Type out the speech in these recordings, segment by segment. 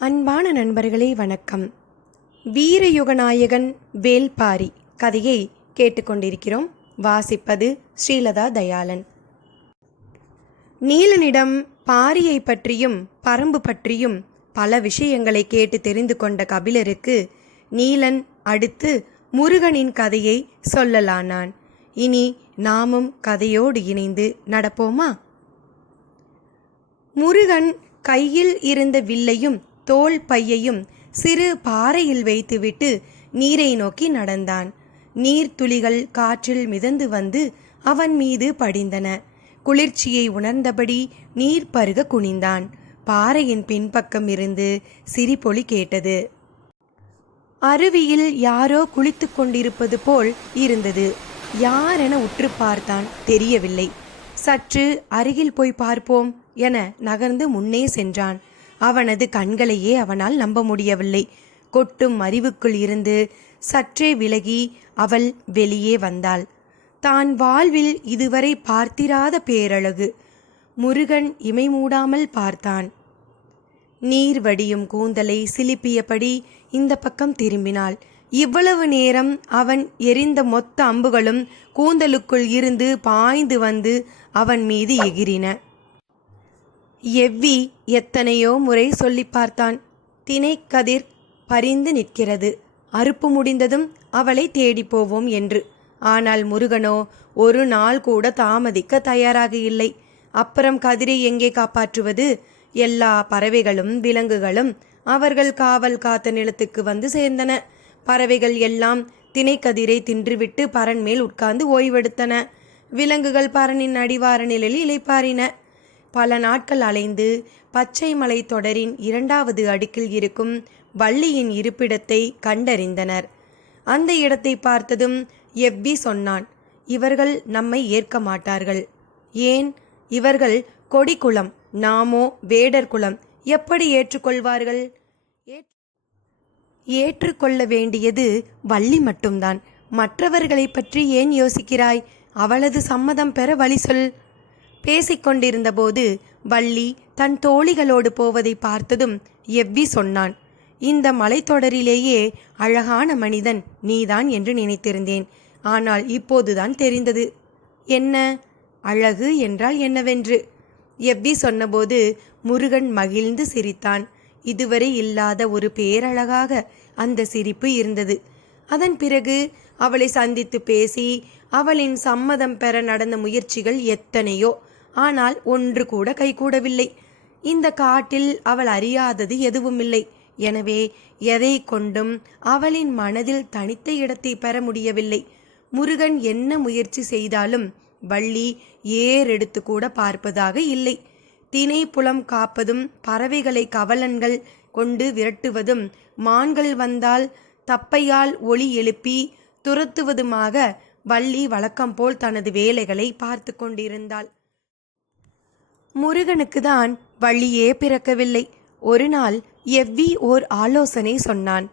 அன்பான நண்பர்களே வணக்கம். வீரயுகநாயகன் வேல்பாரி கதையை கேட்டுக்கொண்டிருக்கிறோம். வாசிப்பது ஸ்ரீலதா தயாளன். நீலனிடம் பாரியை பற்றியும் பரம்பு பற்றியும் பல விஷயங்களை கேட்டு தெரிந்து கொண்ட கபிலருக்கு நீலன் அடுத்து முருகனின் கதையை சொல்லலானான். இனி நாமும் கதையோடு இணைந்து நடப்போமா? முருகன் கையில் இருந்த வில்லையும் தோல் பையையும் சிறு பாறையில் வைத்துவிட்டு நீரை நோக்கி நடந்தான். நீர்த்துளிகள் காற்றில் மிதந்து வந்து அவன் மீது படிந்தன. குளிர்ச்சியை உணர்ந்தபடி நீர் பருக குனிந்தான். பாறையின் பின்பக்கம் இருந்து சிரிப்பொலி கேட்டது. அருவியில் யாரோ குளித்து கொண்டிருப்பது போல் இருந்தது. யாரென உற்று பார்த்தான், தெரியவில்லை. சற்று அருகில் போய் பார்ப்போம் என நகர்ந்து முன்னே சென்றான். அவனது கண்களையே அவனால் நம்ப முடியவில்லை. கொட்டும் அறிவுக்குள் இருந்து சற்றே விலகி அவள் வெளியே வந்தாள். தான் வாழ்வில் இதுவரை பார்த்திராத பேரழகு. முருகன் இமை மூடாமல் பார்த்தான். நீர் வடியும் கூந்தலை சிலிப்பியபடி இந்த பக்கம் திரும்பினாள். இவ்வளவு நேரம் அவன் எரிந்த மொத்த அம்புகளும் கூந்தலுக்குள் இருந்து பாய்ந்து வந்து அவன் மீது எகிரின. எவ்வி எத்தனையோ முறை சொல்லி பார்த்தான். தினைக்கதிர் பறிந்து நிற்கிறது, அறுப்பு முடிந்ததும் அவளை தேடி போவோம் என்று. ஆனால் முருகனோ ஒரு நாள் கூட தாமதிக்க தயாராக இல்லை. அப்புறம் கதிரை எங்கே காப்பாற்றுவது? எல்லா பறவைகளும் விலங்குகளும் அவர்கள் காவல் காத்த நிலத்துக்கு வந்து சேர்ந்தன. பறவைகள் எல்லாம் தினைக்கதிரை தின்றுவிட்டு பரன் மேல் உட்கார்ந்து ஓய்வெடுத்தன. விலங்குகள் பரனின் அடிவார நிலையில் இளைப்பாறின. பல நாட்கள் அலைந்து பச்சை மலை தொடரின் 2வது அடுக்கில் இருக்கும் வள்ளியின் இருப்பிடத்தை கண்டறிந்தனர். அந்த இடத்தை பார்த்ததும் எவ்வி சொன்னான், இவர்கள் நம்மை ஏற்க மாட்டார்கள். ஏன்? இவர்கள் கொடிக்குளம், நாமோ வேடர் குலம். எப்படி ஏற்றுக்கொள்வார்கள்? ஏற்றுக்கொள்ள வேண்டியது வள்ளி மட்டும்தான். மற்றவர்களை பற்றி ஏன் யோசிக்கிறாய்? அவளது சம்மதம் பெற வழி சொல். பேசிக்கொண்டிருந்த போது வள்ளி தன் தோழிகளோடு போவதை பார்த்ததும் எவ்வி சொன்னான், இந்த மலைத்தொடரிலேயே அழகான மனிதன் நீதான் என்று நினைத்திருந்தேன். ஆனால் இப்போதுதான் தெரிந்தது. என்ன? அழகு என்றால் என்னவென்று எவ்வி சொன்னபோது முருகன் மகிழ்ந்து சிரித்தான். இதுவரை இல்லாத ஒரு பேரழகாக அந்த சிரிப்பு இருந்தது. அதன் பிறகு அவளை சந்தித்து பேசி அவளின் சம்மதம் பெற நடந்த முயற்சிகள் எத்தனையோ, ஆனால் ஒன்று கூட கைகூடவில்லை. இந்த காட்டில் அவள் அறியாதது எதுவுமில்லை. எனவே எதை கொண்டும் அவளின் மனதில் தனித்த இடத்தை பெற முடியவில்லை. முருகன் என்ன முயற்சி செய்தாலும் வள்ளி ஏறெடுத்து கூட பார்ப்பதாக இல்லை. தினை புலம் காப்பதும் பறவைகளை கவலன்கள் கொண்டு விரட்டுவதும் மான்கள் வந்தால் தப்பையால் ஒளி எழுப்பி துரத்துவதுமாக வள்ளி வழக்கம்போல் தனது வேலைகளை பார்த்து கொண்டிருந்தாள். முருகனுக்கு தான் வள்ளியே பிறக்கவில்லை. ஒரு நாள் எவ்வி ஓர் ஆலோசனை சொன்னான்.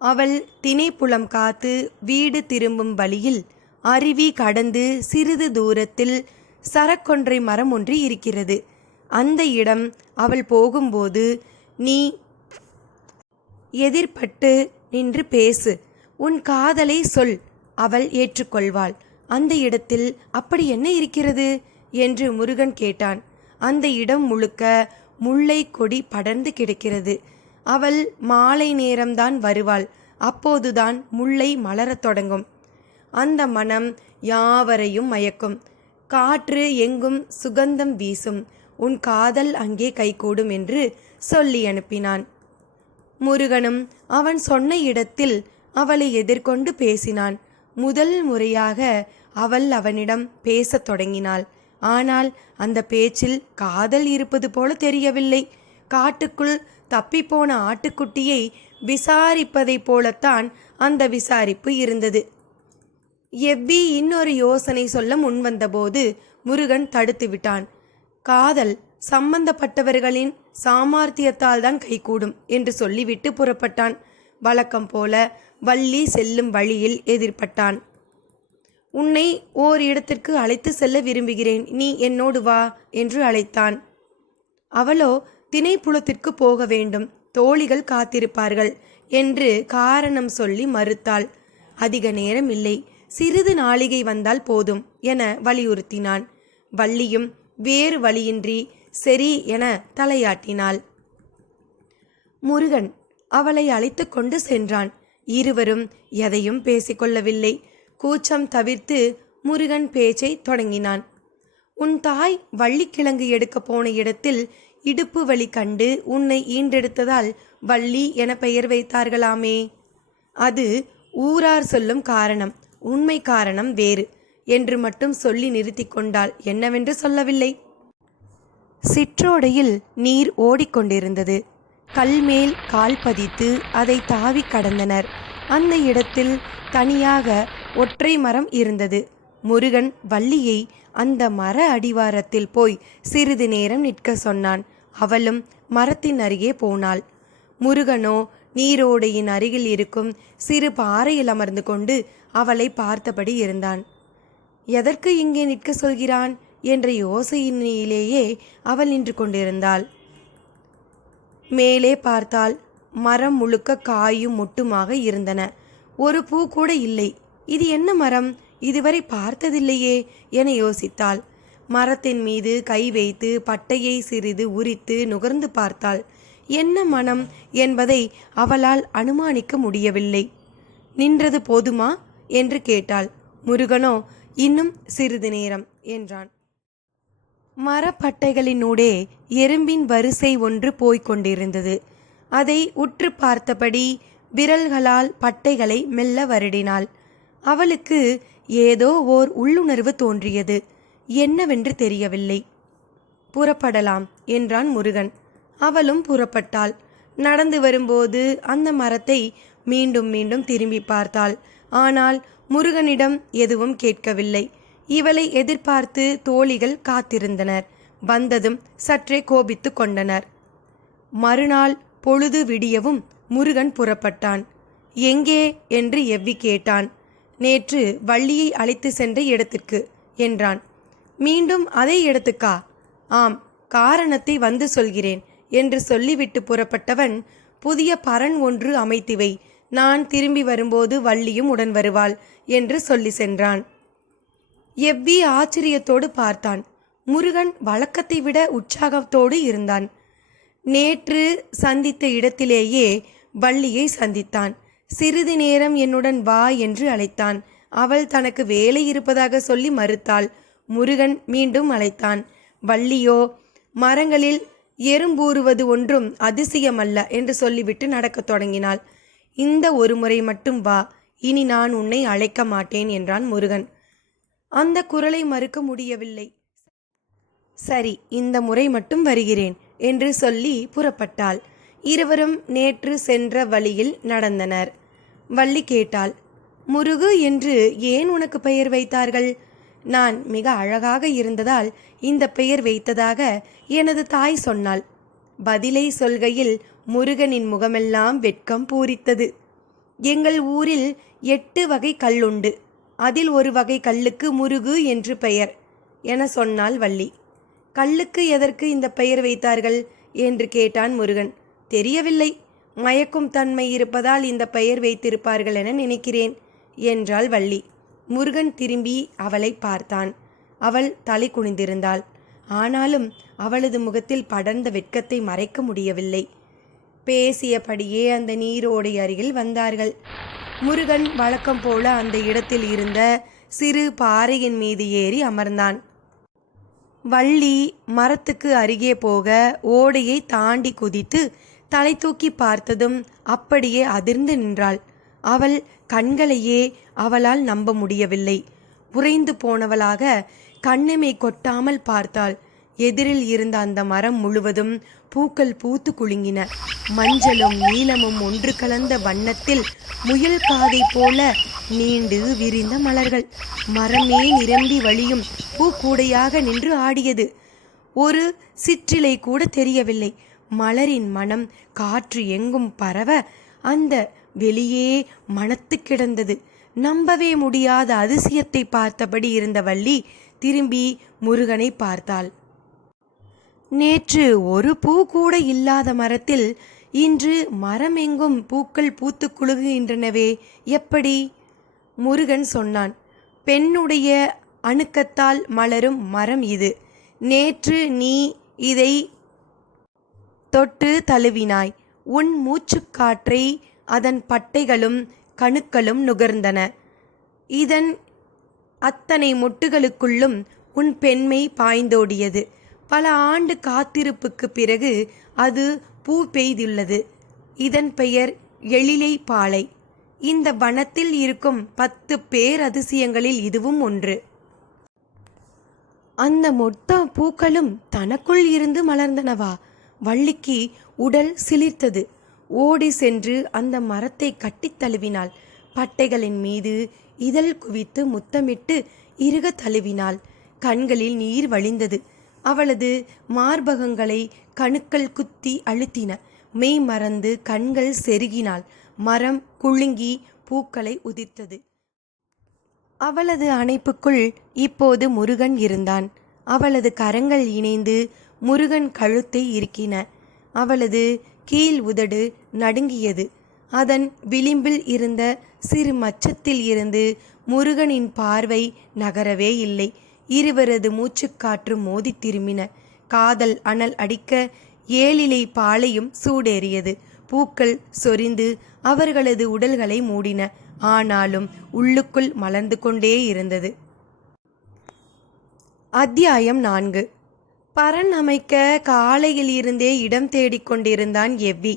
அவள் தினைப்புலம் காத்து வீடு திரும்பும் வழியில் அருவி கடந்து சிறிது தூரத்தில் சரக்கொன்றை மரம் ஒன்று இருக்கிறது. அந்த இடம் அவள் போகும்போது நீ எதிர்பட்டு நின்று பேசு, உன் காதலை சொல், அவள் ஏற்றுக்கொள்வாள். அந்த இடத்தில் அப்படி என்ன இருக்கிறது என்று முருகன் கேட்டான். அந்த இடம் முழுக்க முல்லை கொடி படர்ந்து கிடக்கிறது. அவள் மாலை நேரம்தான் வருவாள். அப்போதுதான் முல்லை மலரத் தொடங்கும். அந்த மனம் யாவரையும் மயக்கும். காற்று எங்கும் சுகந்தம் வீசும். உன் காதல் அங்கே கைகூடும் என்று சொல்லி அனுப்பினான். முருகனும் அவன் சொன்ன இடத்தில் அவளை எதிர்கொண்டு பேசினான். முதல் முறையாக அவள் அவனிடம் பேசத் தொடங்கினாள். ஆனால் அந்த பேச்சில் காதல் இருப்பது போல தெரியவில்லை. காட்டுக்குள் தப்பிப்போன ஆட்டுக்குட்டியை விசாரிப்பதைப் போலத்தான் அந்த விசாரிப்பு இருந்தது. எவ்வி இன்னொரு யோசனை சொல்ல முன்வந்தபோது முருகன் தடுத்து விட்டான். காதல் சம்பந்தப்பட்டவர்களின் சாமர்த்தியத்தால் தான் கைகூடும் என்று சொல்லிவிட்டு புறப்பட்டான். வழக்கம் போல வள்ளி செல்லும் வழியில் எதிர்பட்டான். உன்னை ஓர் இடத்திற்கு அழைத்து செல்ல விரும்புகிறேன், நீ என்னோடு வா என்று அழைத்தான். அவளோ தினைப்புலத்திற்கு போக வேண்டும், தோழிகள் காத்திருப்பார்கள் என்று காரணம் சொல்லி மறுத்தாள். அதிக நேரம் இல்லை, சிறிது நாளிகை வந்தால் போதும் என வலியுறுத்தினான். வள்ளியும் வேறு வழியின்றி சரி என தலையாட்டினாள். முருகன் அவளை அழைத்து கொண்டு சென்றான். இருவரும் எதையும் பேசிக்கொள்ளவில்லை. கூச்சம் தவிர்த்து முருகன் பேச்சை தொடங்கினான். உன் தாய் வள்ளிக்கிழங்கு எடுக்க போன இடத்தில் இடுப்பு வலி கண்டு உன்னை ஈண்டெடுத்ததால் வள்ளி என பெயர் வைத்தார்களாமே. அது ஊரார் சொல்லும் காரணம், உண்மை காரணம் வேறு என்று மட்டும் சொல்லி நிறுத்தி கொண்டாள். என்னவென்று சொல்லவில்லை. சிற்றோடையில் நீர் ஓடிக்கொண்டிருந்தது. கல்மேல் கால் பதித்து அதை தாவி கடந்தனர். அந்த இடத்தில் தனியாக ஒற்றை மரம் இருந்தது. முருகன் வள்ளியை அந்த மர அடிவாரத்தில் போய் சிறிது நேரம் நிற்க சொன்னான். அவளும் மரத்தின் அருகே போனாள். முருகனோ நீரோடையின் அருகில் இருக்கும் சிறு பாறையில் அமர்ந்து கொண்டு அவளை பார்த்தபடி இருந்தான். எதற்கு இங்கே நிற்க சொல்கிறான் என்ற யோசனையிலேயே அவள் நின்று கொண்டிருந்தாள். மேலே பார்த்தால் மரம் முழுக்க காயும் முட்டுமாக இருந்தன. ஒரு பூ கூட இல்லை. இது என்ன மரம், இதுவரை பார்த்ததில்லையே என யோசித்தாள். மரத்தின் மீது கை வைத்து பட்டையை சிறிது உரித்து நுகர்ந்து பார்த்தாள். என்ன மனம் என்பதை அவளால் அனுமானிக்க முடியவில்லை. நின்றது போதுமா என்று கேட்டாள். முருகனோ இன்னும் சிறிது நேரம் என்றான். மரப்பட்டைகளினூடே எறும்பின் வரிசை ஒன்று போய்க் கொண்டிருந்தது. அதை உற்று பார்த்தபடி விரல்களால் பட்டைகளை மெல்ல வருடினாள். அவளுக்கு ஏதோ ஓர் உள்ளுணர்வு தோன்றியது. என்னவென்று தெரியவில்லை. புறப்படலாம் என்றான் முருகன். அவளும் புறப்பட்டாள். நடந்து வரும்போது அந்த மரத்தை மீண்டும் மீண்டும் திரும்பி பார்த்தாள். ஆனால் முருகனிடம் எதுவும் கேட்கவில்லை. இவளை எதிர்பார்த்து தோழிகள் காத்திருந்தனர். வந்ததும் சற்றே கோபித்து கொண்டனர். மறுநாள் பொழுது விடியவும் முருகன் புறப்பட்டான். எங்கே என்று எவ்வி கேட்டான். நேற்று வள்ளியை அழைத்து சென்ற இடத்திற்கு என்றான். மீண்டும் அதே இடத்துக்கா? ஆம், காரணத்தை வந்து சொல்கிறேன் என்று சொல்லிவிட்டு புறப்பட்டவன், புதிய பரண் ஒன்று அமைத்திவை, நான் திரும்பி வரும்போது வள்ளியும் உடன் வருவாள் என்று சொல்லி சென்றான். எவ்வி ஆச்சரியத்தோடு பார்த்தான். முருகன் வழக்கத்தை விட உற்சாகத்தோடு இருந்தான். நேற்று சந்தித்த இடத்திலேயே வள்ளியை சந்தித்தான். சிறிது நேரம் என்னுடன் வா என்று அழைத்தான். அவள் தனக்கு வேலை இருப்பதாக சொல்லி மறுத்தாள். முருகன் மீண்டும் அழைத்தான். வள்ளியோ மரங்களில் எறும்பூறுவது ஒன்றும் அதிசயமல்ல என்று சொல்லிவிட்டு நடக்கத் தொடங்கினாள். இந்த ஒரு முறை மட்டும் வா, இனி நான் உன்னை அழைக்க மாட்டேன் என்றான் முருகன். அந்த குரலை மறுக்க முடியவில்லை. சரி, இந்த முறை மட்டும் வருகிறேன் என்று சொல்லி புறப்பட்டாள். இருவரும் நேற்று சென்ற வழியில் நடந்தனர். வள்ளி கேட்டாள், முருகு என்று ஏன் உனக்கு பெயர் வைத்தார்கள்? நான் மிக அழகாக இருந்ததால் இந்த பெயர் வைத்ததாக எனது தாய் சொன்னாள். பதிலை சொல்கையில் முருகனின் முகமெல்லாம் வெட்கம் பூரித்தது. எங்கள் ஊரில் 8 வகை கல்லுண்டு. அதில் ஒரு வகை கல்லுக்கு முருகு என்று பெயர் என சொன்னாள் வள்ளி. கல்லுக்கு எதற்கு இந்த பெயர் வைத்தார்கள் என்று கேட்டான் முருகன். தெரியவில்லை, மயக்கும் தன்மை இருப்பதால் இந்த பெயர் வைத்திருப்பார்கள் என நினைக்கிறேன் என்றாள் வள்ளி. முருகன் திரும்பி அவளை பார்த்தான். அவள் தலை குனிந்திருந்தாள். ஆனாலும் அவளது முகத்தில் படர்ந்த வெட்கத்தை மறைக்க முடியவில்லை. பேசியபடியே அந்த நீரோடை அருகில் வந்தார்கள். முருகன் வழக்கம் போல அந்த இடத்தில் இருந்த சிறு பாறையின் மீது ஏறி அமர்ந்தான். வள்ளி மரத்துக்கு அருகே போக ஓடையை தாண்டி குதித்து தலை தூக்கி பார்த்ததும் அப்படியே அதிர்ந்து நின்றாள். அவள் கண்களையே அவளால் நம்ப முடியவில்லை. உறைந்து போனவளாக கண்ணிமை கொட்டாமல் பார்த்தாள். எதிரில் இருந்த அந்த மரம் முழுவதும் பூக்கள் பூத்து குலுங்கின. மஞ்சளும் நீலமும் ஒன்று கலந்த வண்ணத்தில் முயல் பாதை போல நீண்டு விரிந்த மலர்கள் மரமே நிரம்பி வழியும் பூக்கூடையாக நின்று ஆடியது. ஒரு சிற்றிலை கூட தெரியவில்லை. மலரின் மனம் காற்று எங்கும் பரவ அந்த வெளியே மணத்து கிடந்தது. நம்பவே முடியாத அதிசயத்தை பார்த்தபடி இருந்த வள்ளி திரும்பி முருகனை பார்த்தாள். நேற்று ஒரு பூ கூட இல்லாத மரத்தில் இன்று மரமெங்கும் பூக்கள் பூத்து குலுங்குகின்றனவே, எப்படி? முருகன் சொன்னான். பெண்ணுடைய அணுக்கத்தால் மலரும் மரம் இது. நேற்று நீ இதை தொட்டு தழுவினாய். உன் மூச்சுக்காற்றை அதன் பட்டைகளும் கணுக்களும் நுகர்ந்தன. இதன் அத்தனை மொட்டுகளுக்குள்ளும் உன் பெண்மை பாய்ந்தோடியது. பல ஆண்டு காத்திருப்புக்கு பிறகு அது பூ பெய்துள்ளது. இதன் பெயர் எழிலை பாலை. இந்த வனத்தில் இருக்கும் 10 பேரதிசயங்களில் இதுவும் ஒன்று. அந்த மொத்த பூக்களும் தனக்குள் இருந்து மலர்ந்தனவா? வள்ளிக்கு உடல் சிலிர்த்தது. ஓடி சென்று அந்த மரத்தை கட்டித் தழுவினாள். பட்டைகளின் மீது இதழ் குவித்து முத்தமிட்டு இறுக தழுவினாள். கண்களில் நீர் வழிந்தது. அவளது மார்பகங்களை கணுக்கள் குத்தி அழுத்தின. மெய் மறந்து கண்கள் செருகினாள். மரம் குலுங்கி பூக்களை உதிர்த்தது. அவளது அணைப்புக்குள் இப்போது முருகன் இருந்தான். அவளது கரங்கள் இணைந்து முருகன் கழுத்தை இறுக்கின. அவளது கீழ் உதடு நடுங்கியது. அதன் விளிம்பில் இருந்த சிறு மச்சத்தில் இருந்து முருகனின் பார்வை நகரவே இல்லை. இருவரது மூச்சுக்காற்று மோதி திரும்பின. காதல் அனல் அடிக்க ஏழிலை பாலையும் சூடேறியது. பூக்கள் சொரிந்து அவர்களது உடல்களை மூடின. ஆனாலும் உள்ளுக்குள் மலர்ந்து கொண்டே இருந்தது. அத்தியாயம் 4. பரன் அமைக்க காலையில் இருந்தே இடம் தேடிக்கொண்டிருந்தான் எவ்வி.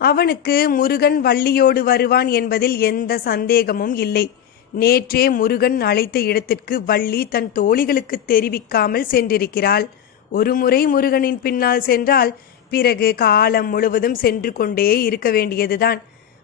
அவனுக்கு முருகன் வள்ளியோடு வருவான் என்பதில் எந்த சந்தேகமும் இல்லை. நேற்றே முருகன் அழைத்த இடத்திற்கு வள்ளி தன் தோழிகளுக்கு தெரிவிக்காமல் சென்றிருக்கிறாள். ஒருமுறை முருகனின் பின்னால் சென்றால் பிறகு காலம் முழுவதும் சென்று கொண்டே இருக்க வேண்டியதுதான்.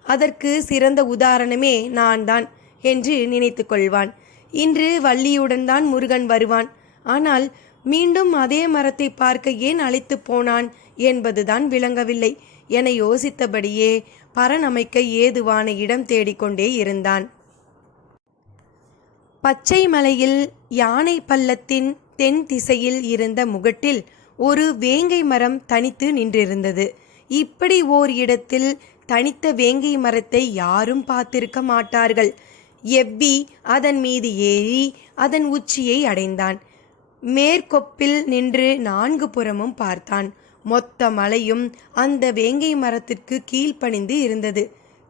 அதற்கு சிறந்த உதாரணமே நான் தான் என்று நினைத்து கொள்வான். இன்று வள்ளியுடன் தான் முருகன் வருவான். ஆனால் மீண்டும் அதே மரத்தை பார்க்க ஏன் அழைத்து போனான் என்பதுதான் விளங்கவில்லை என யோசித்தபடியே பரன் அமைக்க ஏதுவான இடம் தேடிக்கொண்டே இருந்தான். பச்சை மலையில் யானை பள்ளத்தின் தென் திசையில் இருந்த முகட்டில் ஒரு வேங்கை மரம் தனித்து நின்றிருந்தது. இப்படி ஓர் இடத்தில் தனித்த வேங்கை மரத்தை யாரும் பார்த்திருக்க மாட்டார்கள். எவ்வி அதன் மீது ஏறி அதன் உச்சியை அடைந்தான். மேற்கொப்பில் நின்று 4 புறமும் பார்த்தான். மொத்த மலையும் அந்த வேங்கை மரத்திற்கு கீழ்ப்பணிந்து இருந்தது.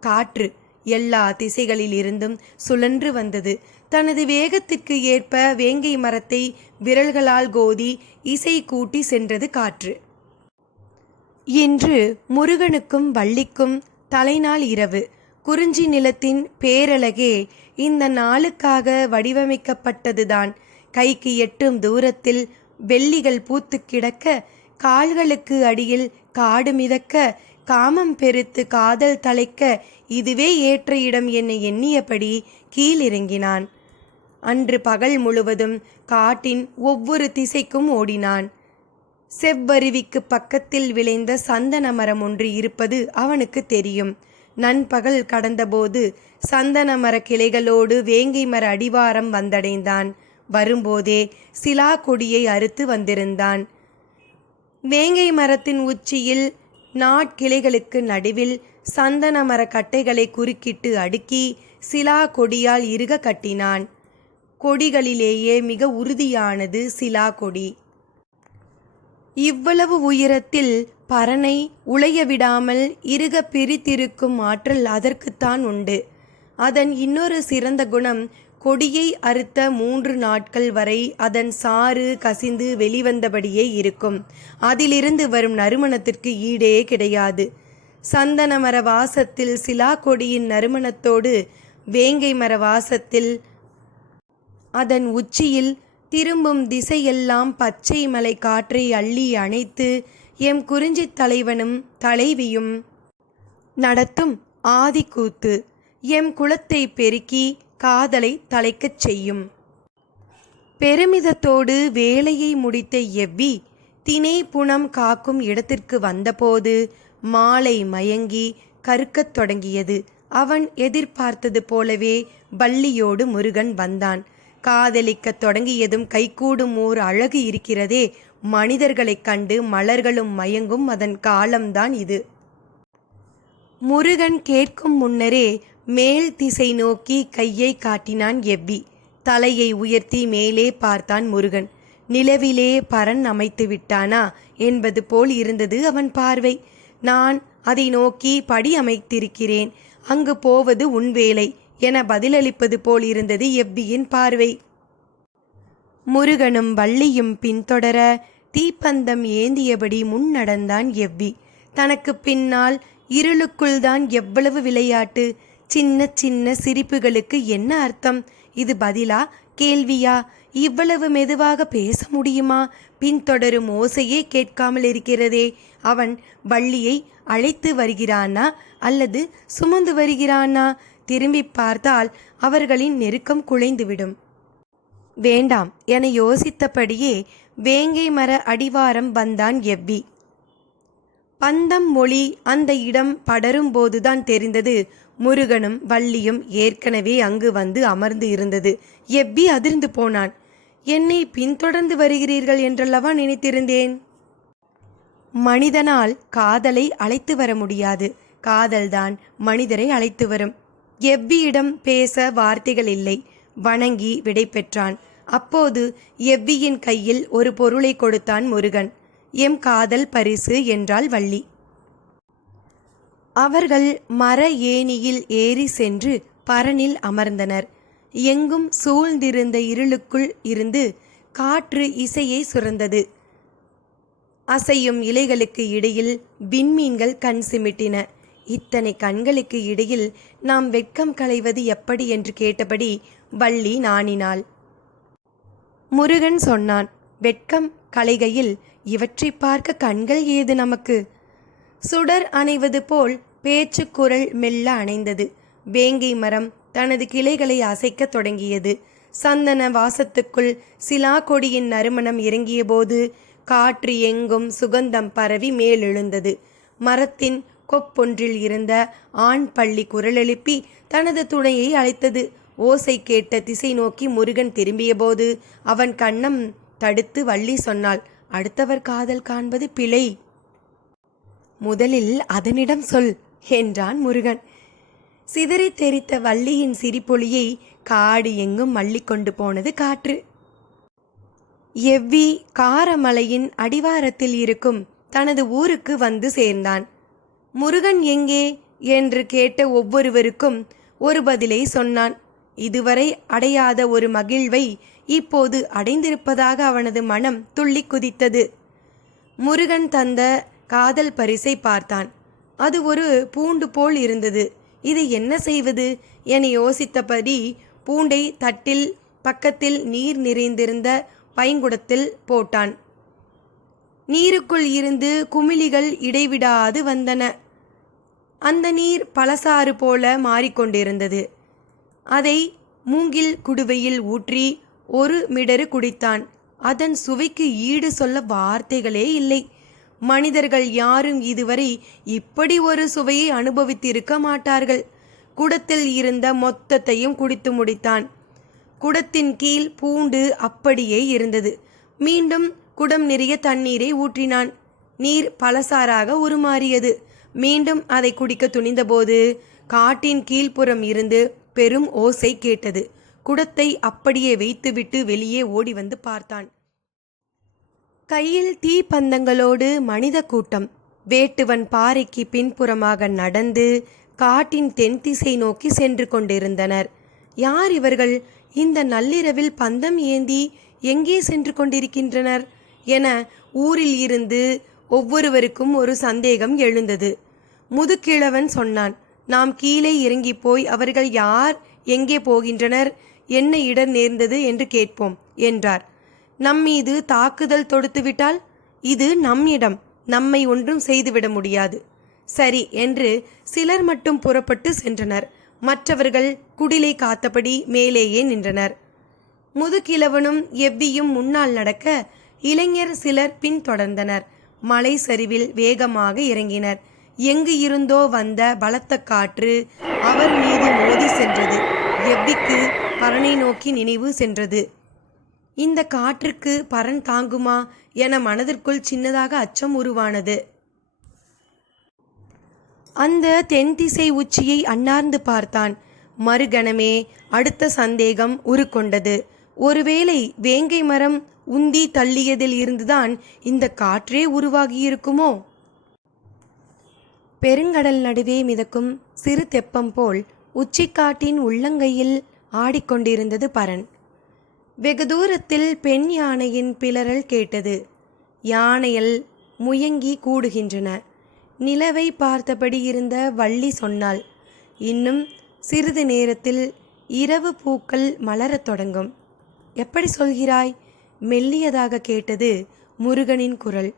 காற்று எல்லா திசைகளில் இருந்தும் சுழன்று வந்தது. தனது வேகத்திற்கு ஏற்ப வேங்கை மரத்தை விரல்களால் கோதி இசை கூட்டி சென்றது காற்று. இன்று முருகனுக்கும் வள்ளிக்கும் தலைநாள் இரவு. குறிஞ்சி நிலத்தின் பேரழகே இந்த நாளுக்காக வடிவமைக்கப்பட்டதுதான். கைக்கு எட்டும் தூரத்தில் வெள்ளிகள் பூத்து கிடக்க, கால்களுக்கு அடியில் காடு மிதக்க, காமம் பெருத்து காதல் தலைக்க இதுவே ஏற்ற இடம் என எண்ணியபடி கீழிறங்கினான். அன்று பகல் முழுவதும் காட்டின் ஒவ்வொரு திசைக்கும் ஓடினான். செவ்வருவிக்கு பக்கத்தில் விளைந்த சந்தன மரம் ஒன்று இருப்பது அவனுக்கு தெரியும். நண்பகல் கடந்தபோது சந்தன மர கிளைகளோடு வேங்கை மர அடிவாரம் வந்தடைந்தான். வரும்போதே சிலா கொடியை அறுத்து வந்திருந்தான். வேங்கை மரத்தின் உச்சியில் நாட்கிளைகளுக்கு நடுவில் சந்தன மர கட்டைகளை குறுக்கிட்டு அடுக்கி சிலா கொடியால் இறுக கட்டினான். கொடிகளிலேயே மிக உறுதியானது சிலா கொடி. இவ்வளவு உயரத்தில் பரனை உளைய விடாமல் இறுக பிரித்திருக்கும் ஆற்றல் அதற்குத்தான் உண்டு. அதன் இன்னொரு சிறந்த குணம், கொடியை அறுத்த 3 நாட்கள் வரை அதன் சாறு கசிந்து வெளிவந்தபடியே இருக்கும். அதிலிருந்து வரும் நறுமணத்திற்கு ஈடே கிடையாது. சந்தன மர வாசத்தில் சிலா கொடியின் நறுமணத்தோடு வேங்கை மர வாசத்தில் அதன் உச்சியில் திரும்பும் திசையெல்லாம் பச்சை மலை காற்றை அள்ளி அணைத்து எம் குறிஞ்சி தலைவனும் தலைவியும் நடத்தும் ஆதிக்கூத்து எம் குலத்தை பெருக்கி காதலை தலைக்கச் செய்யும். பெருமிதத்தோடு வேலையை முடித்த எவ்வி தினை புனம் காக்கும் இடத்திற்கு வந்தபோது மாலை மயங்கி கருக்கத் தொடங்கியது. அவன் எதிர்பார்த்தது போலவே வள்ளியோடு முருகன் வந்தான். காதலிக்கத் தொடங்கியதும் கைகூடும் ஓர் அழகு இருக்கிறதே, மனிதர்களைக் கண்டு மலர்களும் மயங்கும் அதன் காலம்தான் இது. முருகன் கேட்கும் முன்னரே மேல் திசை நோக்கி கையை காட்டினான் எவ்வி. தலையை உயர்த்தி மேலே பார்த்தான் முருகன். நிலவிலே பரன் அமைத்து விட்டானா என்பது போல் இருந்தது அவன் பார்வை. நான் அதை நோக்கி படி அமைத்திருக்கிறேன், அங்கு போவது உன் வேலை என பதிலளிப்பது போல் இருந்தது எவ்வியின் பார்வை. முருகனும் வள்ளியும் பின்தொடர தீப்பந்தம் ஏந்தியபடி முன்னடந்தான் எவ்வி. தனக்கு பின்னால் இருளுக்குள்தான் எவ்வளவு விளையாட்டு! சின்ன சின்ன சிரிப்புகளுக்கு என்ன அர்த்தம்? இது பதிலா கேள்வியா? இவ்வளவு மெதுவாக பேச முடியுமா? பின்தொடரும் ஓசையே கேட்காமல் இருக்கிறதே. அவன் வள்ளியை அழைத்து வருகிறானா அல்லது சுமந்து வருகிறானா? திரும்பி பார்த்தால் அவர்களின் நெருக்கம் குலைந்துவிடும். வேண்டாம் என யோசித்தபடியே வேங்கை மர அடிவாரம் வந்தான் எவ்வி. பந்தம் மொழி அந்த இடம் படரும் போதுதான் தெரிந்தது முருகனும் வள்ளியும் ஏற்கனவே அங்கு வந்து அமர்ந்து இருந்தது. எவ்வி அதிர்ந்து போனான். என்னை பின்தொடர்ந்து வருகிறீர்கள் என்றல்லவா நினைத்திருந்தேன். மனிதனால் காதலை அழைத்து வர முடியாது, காதல்தான் மனிதரை அழைத்து வரும். எவ்வியிடம் பேச வார்த்தைகள் இல்லை. வணங்கி விடை பெற்றான். அப்போது எவ்வியின் கையில் ஒரு பொருளை கொடுத்தான் முருகன். எம் காதல் பரிசு என்றாள் வள்ளி. அவர்கள் மர ஏணியில் ஏறி சென்று பரனில் அமர்ந்தனர். எங்கும் சூழ்ந்திருந்த இருளுக்குள் இருந்து காற்று இசையை சுரந்தது. அசையும் இலைகளுக்கு இடையில் விண்மீன்கள் கண் சிமிட்டின. இத்தனை கண்களுக்கு இடையில் நாம் வெட்கம் களைவது எப்படி என்று கேட்டபடி வள்ளி நாணினாள். முருகன் சொன்னான், வெட்கம் களைகையில் இவற்றை பார்க்க கண்கள் ஏது நமக்கு? சுடர் அணைவது போல் பேச்சு குரல் மெல்ல அணைந்தது. வேங்கை மரம் தனது கிளைகளை அசைக்கத் தொடங்கியது. சந்தன வாசத்துக்குள் சிலா கொடியின் நறுமணம் இறங்கிய போது காற்று எங்கும் சுகந்தம் பரவி மேலெழுந்தது. மரத்தின் கொப்பொன்றில் இருந்த ஆண் பள்ளி குரலெழுப்பி தனது துணையை அழைத்தது. ஓசை கேட்ட திசை நோக்கி முருகன் திரும்பிய போது அவன் கண்ணம் தடுத்து வள்ளி சொன்னாள், அடுத்தவர் காதல் காண்பது பிழை. முதலில் அதனிடம் சொல் என்றான் முருகன். சிதறி தெரித்த வள்ளியின் சிரிப்பொலியை காடு எங்கும் மள்ளி கொண்டு போனது காற்று. எவ்வி காரமலையின் அடிவாரத்தில் இருக்கும் தனது ஊருக்கு வந்து சேர்ந்தான். முருகன் எங்கே என்று கேட்ட ஒவ்வொருவருக்கும் ஒரு பதிலை சொன்னான். இதுவரை அடையாத ஒரு மகிழ்வை இப்போது அடைந்திருப்பதாக அவனது மனம் துள்ளி குதித்தது. முருகன் தந்த காதல் பரிசை பார்த்தான். அது ஒரு பூண்டு போல் இருந்தது. இதை என்ன செய்வது என யோசித்தபடி பூண்டை தட்டில் பக்கத்தில் நீர் நிறைந்திருந்த பைங்குடத்தில் போட்டான். நீருக்குள் இருந்து குமிழிகள் இடைவிடாது வந்தன. அந்த நீர் பழசாறு போல மாறிக்கொண்டிருந்தது. அதை மூங்கில் குடுவையில் ஊற்றி ஒரு மிடறு குடித்தான். அதன் சுவைக்கு ஈடு சொல்ல வார்த்தைகளே இல்லை. மனிதர்கள் யாரும் இதுவரை இப்படி ஒரு சுவையை அனுபவித்திருக்க மாட்டார்கள். குடத்தில் இருந்த மொத்தத்தையும் குடித்து முடித்தான். குடத்தின் கீழ் பூண்டு அப்படியே இருந்தது. மீண்டும் குடம் நிறைய தண்ணீரை ஊற்றினான். நீர் பழசாறாக உருமாறியது. மீண்டும் அதை குடிக்க துணிந்தபோது காட்டின் கீழ்ப்புறம் இருந்து பெரும் ஓசை கேட்டது. குடத்தை அப்படியே வைத்துவிட்டு வெளியே ஓடி வந்து பார்த்தான். கையில் தீப்பந்தங்களோடு மனித கூட்டம். வேட்டுவன் பாறைக்கு பின்புறமாக நடந்து காட்டின் தென் திசை நோக்கி சென்று கொண்டிருந்தனர். யார் இவர்கள்? இந்த நள்ளிரவில் பந்தம் ஏந்தி எங்கே சென்று கொண்டிருக்கின்றனர் என ஊரில் இருந்து ஒவ்வொருவருக்கும் ஒரு சந்தேகம் எழுந்தது. முதுகிழவன் சொன்னான், நாம் கீழே இறங்கி போய் அவர்கள் யார், எங்கே போகின்றனர், என்ன இடர் நேர்ந்தது என்று கேட்போம் என்றார். நம்மீது தாக்குதல் தொடுத்துவிட்டால் இது நம் இடம், நம்மை ஒன்றும் செய்துவிட முடியாது. சரி என்று சிலர் மட்டும் புறப்பட்டு சென்றனர். மற்றவர்கள் குடிலை காத்தபடி மேலேயே நின்றனர். முதுகிழவனும் எவ்வியும் முன்னால் நடக்க இளைஞர் சிலர் பின்தொடர்ந்தனர். மலை சரிவில் வேகமாக இறங்கினர். எங்கு இருந்தோ வந்த பலத்த காற்று அவர் மீது மோதி சென்றது. எவ்விக்கு பரனை நோக்கி நினைவு சென்றது. இந்த காற்றுக்கு பரன் தாங்குமா என மனதிற்குள் சின்னதாக அச்சம் உருவானது. அந்த தென் திசை உச்சியை அண்ணார்ந்து பார்த்தான். மறுகணமே அடுத்த சந்தேகம் உருக்கொண்டது. ஒருவேளை வேங்கை மரம் உந்தி தள்ளியதில் இருந்துதான் இந்த காற்றே உருவாகியிருக்குமோ? பெருங்கடல் நடுவே மிதக்கும் சிறு தெப்பம் போல் உச்சிக்காட்டின் உள்ளங்கையில் ஆடிக்கொண்டிருந்தது பரன். வெகு தூரத்தில் பெண் யானையின் பிளறல் கேட்டது. யானைகள் முயங்கி கூடுகின்றன. நிலவை பார்த்தபடி இருந்த வள்ளி சொன்னாள், இன்னும் சிறிது நேரத்தில் இரவு பூக்கள் மலரத் தொடங்கும். எப்படி சொல்கிறாய்? மெல்லியதாக கேட்டது முருகனின் குரல்.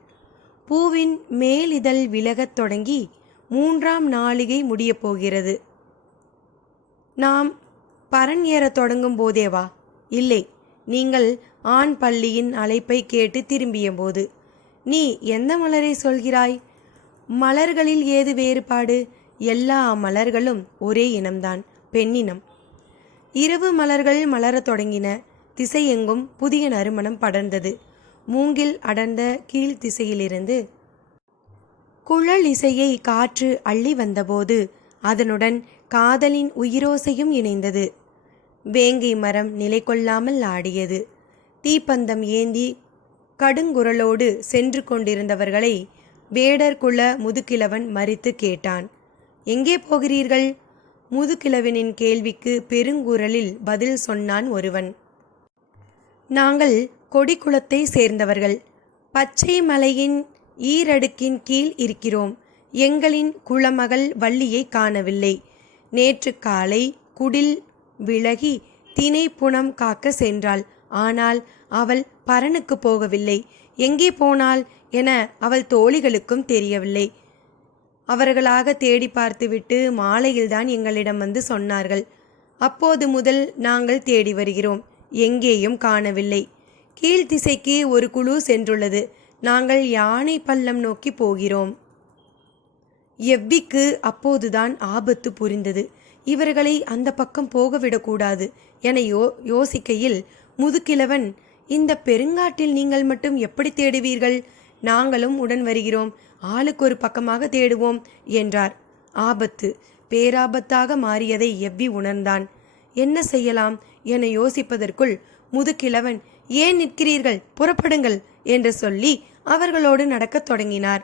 பூவின் மேலிதழ் விலகத் தொடங்கி 3ஆம் நாளிகை முடியப் போகிறது. நாம் பரன் ஏறத் தொடங்கும் போதேவா? இல்லை, நீங்கள் ஆண் பள்ளியின் அழைப்பை கேட்டு திரும்பிய போது. நீ எந்த மலரை சொல்கிறாய்? மலர்களில் ஏது வேறுபாடு? எல்லா மலர்களும் ஒரே இனம்தான், பெண்ணினம். இரவு மலர்கள் மலரத் தொடங்கின. திசையெங்கும் புதிய நறுமணம் படர்ந்தது. மூங்கில் அடர்ந்த கீழ் திசையிலிருந்து குழல் இசையை காற்று அள்ளி வந்தபோது அதனுடன் காதலின் உயிரோசையும் இணைந்தது. வேங்கை மரம் நிலை கொள்ளாமல் ஆடியது. தீப்பந்தம் ஏந்தி கடுங்குரலோடு சென்று கொண்டிருந்தவர்களை வேடர் குல முதுகிழவன் மறித்து கேட்டான். எங்கே போகிறீர்கள்? முதுகிழவனின் கேள்விக்கு பெருங்குரலில் பதில் சொன்னான் ஒருவன். நாங்கள் கொடிக்குளத்தை சேர்ந்தவர்கள். பச்சை மலையின் ஈரடுக்கின் கீழ் இருக்கிறோம். எங்களின் குலமகள் வள்ளியை காணவில்லை. நேற்று காலை குடில் விலகி தினை புனம் காக்க சென்றாள். ஆனால் அவள் பரனுக்கு போகவில்லை. எங்கே போனாள் என அவள் தோழிகளுக்கும் தெரியவில்லை. அவர்களாக தேடி பார்த்துவிட்டு மாலையில்தான் எங்களிடம் வந்து சொன்னார்கள். அப்போது முதல் நாங்கள் தேடி வருகிறோம். எங்கேயும் காணவில்லை. கீழ்த்திசைக்கு ஒரு குழு சென்றுள்ளது. நாங்கள் யானை பள்ளம் நோக்கி போகிறோம். எவ்விக்கு அப்போதுதான் ஆபத்து புரிந்தது. இவர்களை அந்த பக்கம் போகவிடக்கூடாது என யோசிக்கையில் முதுகிழவன், இந்த பெருங்காட்டில் நீங்கள் மட்டும் எப்படி தேடுவீர்கள்? நாங்களும் உடன் வருகிறோம். ஆளுக்கு ஒரு பக்கமாக தேடுவோம் என்றார். ஆபத்து பேராபத்தாக மாறியதை எவ்வி உணர்ந்தான். என்ன செய்யலாம் என யோசிப்பதற்குள் முதுகிழவன், ஏன் நிற்கிறீர்கள், புறப்படுங்கள் என்று சொல்லி அவர்களோடு நடக்கத் தொடங்கினார்.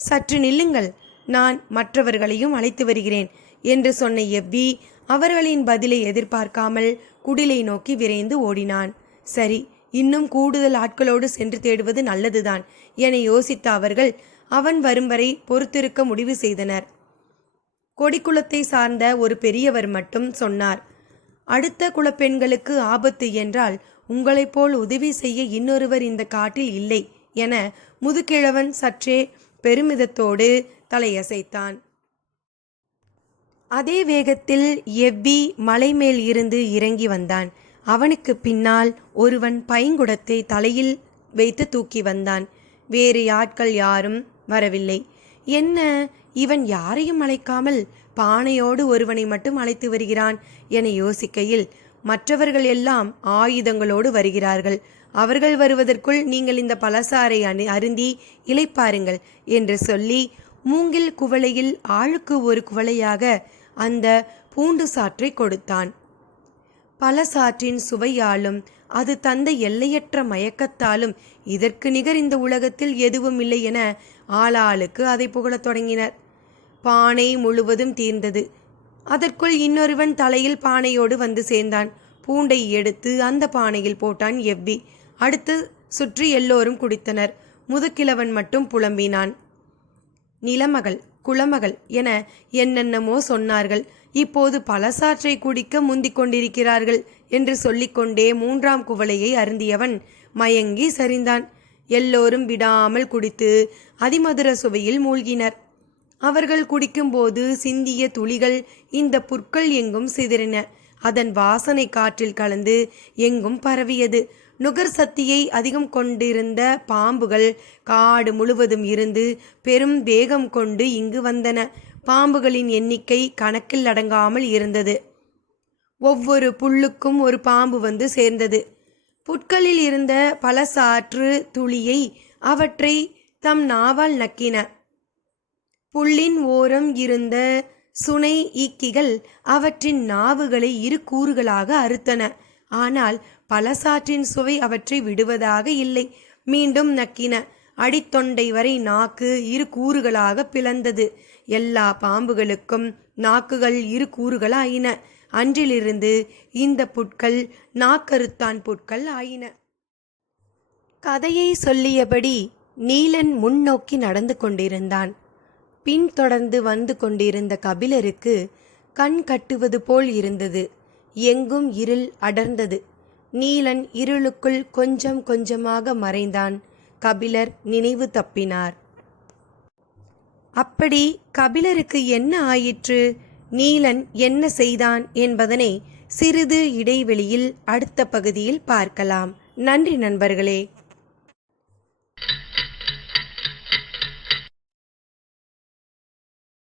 சற்று நில்லுங்கள், நான் மற்றவர்களையும் அழைத்து வருகிறேன் என்று சொன்ன எவ்வி அவர்களின் பதிலை எதிர்பார்க்காமல் குடிலை நோக்கி விரைந்து ஓடினான். சரி, இன்னும் கூடுதல் ஆட்களோடு சென்று தேடுவது நல்லதுதான் என யோசித்த அவர்கள் அவன் வரும் வரை பொறுத்திருக்க முடிவு செய்தனர். கொடிக்குளத்தை சார்ந்த ஒரு பெரியவர் மட்டும் சொன்னார், அடுத்த குலப்பெண்களுக்கு ஆபத்து என்றால் உங்களைப் போல் உதவி செய்ய இன்னொருவர் இந்த காட்டில் இல்லை என முதுகிழவன் சற்றே பெருமிதத்தோடு தலையசைத்தான். அதே வேகத்தில் எவ்வி மலை மேல் இருந்து இறங்கி வந்தான். அவனுக்கு பின்னால் ஒருவன் பைங்குடத்தை தலையில் வைத்து தூக்கி வந்தான். வேறு ஆட்கள் யாரும் வரவில்லை. என்ன, இவன் யாரையும் அழைக்காமல் பானையோடு ஒருவனை மட்டும் அழைத்து வருகிறான் என யோசிக்கையில், மற்றவர்கள் எல்லாம் ஆயுதங்களோடு வருகிறார்கள். அவர்கள் வருவதற்குள் நீங்கள் இந்த பலசாரை அருந்தி இளைப்பாருங்கள் என்று சொல்லி மூங்கில் குவளையில் ஆளுக்கு ஒரு குவளையாக அந்த பூண்டு சாற்றை கொடுத்தான். பலசாற்றின் சுவையாலும் அது தந்த எல்லையற்ற மயக்கத்தாலும் இதற்கு நிகர் இந்த உலகத்தில் எதுவும் இல்லை என ஆளாளுக்கு அதை புகழத் தொடங்கினர். பானை முழுவதும் தீர்ந்தது. அதற்குள் இன்னொருவன் தலையில் பானையோடு வந்து சேர்ந்தான். பூண்டை எடுத்து அந்த பானையில் போட்டான் எவ்வி. அடுத்து சுற்றி எல்லோரும் குடித்தனர். முதுகிழவன் மட்டும் புலம்பினான். நிலமகள், குலமகள் என என்னென்னமோ சொன்னார்கள். இப்போது பலசாற்றை குடிக்க முந்திக் கொண்டிருக்கிறார்கள் என்று சொல்லிக்கொண்டே 3ஆம் குவளையை அருந்தியவன் மயங்கி சரிந்தான். எல்லோரும் விடாமல் குடித்து அதிமதுர சுவையில் மூழ்கினர். அவர்கள் குடிக்கும்போது சிந்திய துளிகள் இந்த புற்கள் எங்கும் சிதறின. அதன் வாசனை காற்றில் கலந்து எங்கும் பரவியது. நுகர் சக்தியை அதிகம் கொண்டிருந்த பாம்புகள் காடு முழுவதும் இருந்து பெரும் வேகம் கொண்டு இங்கு வந்தன. பாம்புகளின் எண்ணிக்கை கணக்கில் அடங்காமல் இருந்தது. ஒவ்வொரு புல்லுக்கும் ஒரு பாம்பு வந்து சேர்ந்தது. புட்களில் இருந்த பலசாற்று துளியை அவற்றை தம் நாவால் நக்கின. புல்லின் ஓரம் இருந்த சுனை ஈக்கிகள் அவற்றின் நாவுகளை இரு கூறுகளாக அறுத்தன. ஆனால் பழசாற்றின் சுவை அவற்றை விடுவதாக இல்லை. மீண்டும் நக்கின. அடித்தொண்டை வரை நாக்கு இரு கூறுகளாக பிளந்தது. எல்லா பாம்புகளுக்கும் நாக்குகள் இரு கூறுகளாயின. அன்றிலிருந்து இந்த புட்கள் நாக்கறுத்தான் புட்கள் ஆயின. கதையை சொல்லியபடி நீலன் முன்னோக்கி நடந்து கொண்டிருந்தான். பின்தொடர்ந்து வந்து கொண்டிருந்த கபிலருக்கு கண் கட்டுவது போல் இருந்தது. எங்கும் இருள் அடர்ந்தது. நீலன் இருளுக்குள் கொஞ்சம் கொஞ்சமாக மறைந்தான். கபிலர் நினைவு தப்பினார். அப்படி கபிலருக்கு என்ன ஆயிற்று, நீலன் என்ன செய்தான் என்பதனை சிறிது இடைவெளியில் அடுத்த பகுதியில் பார்க்கலாம். நன்றி நண்பர்களே.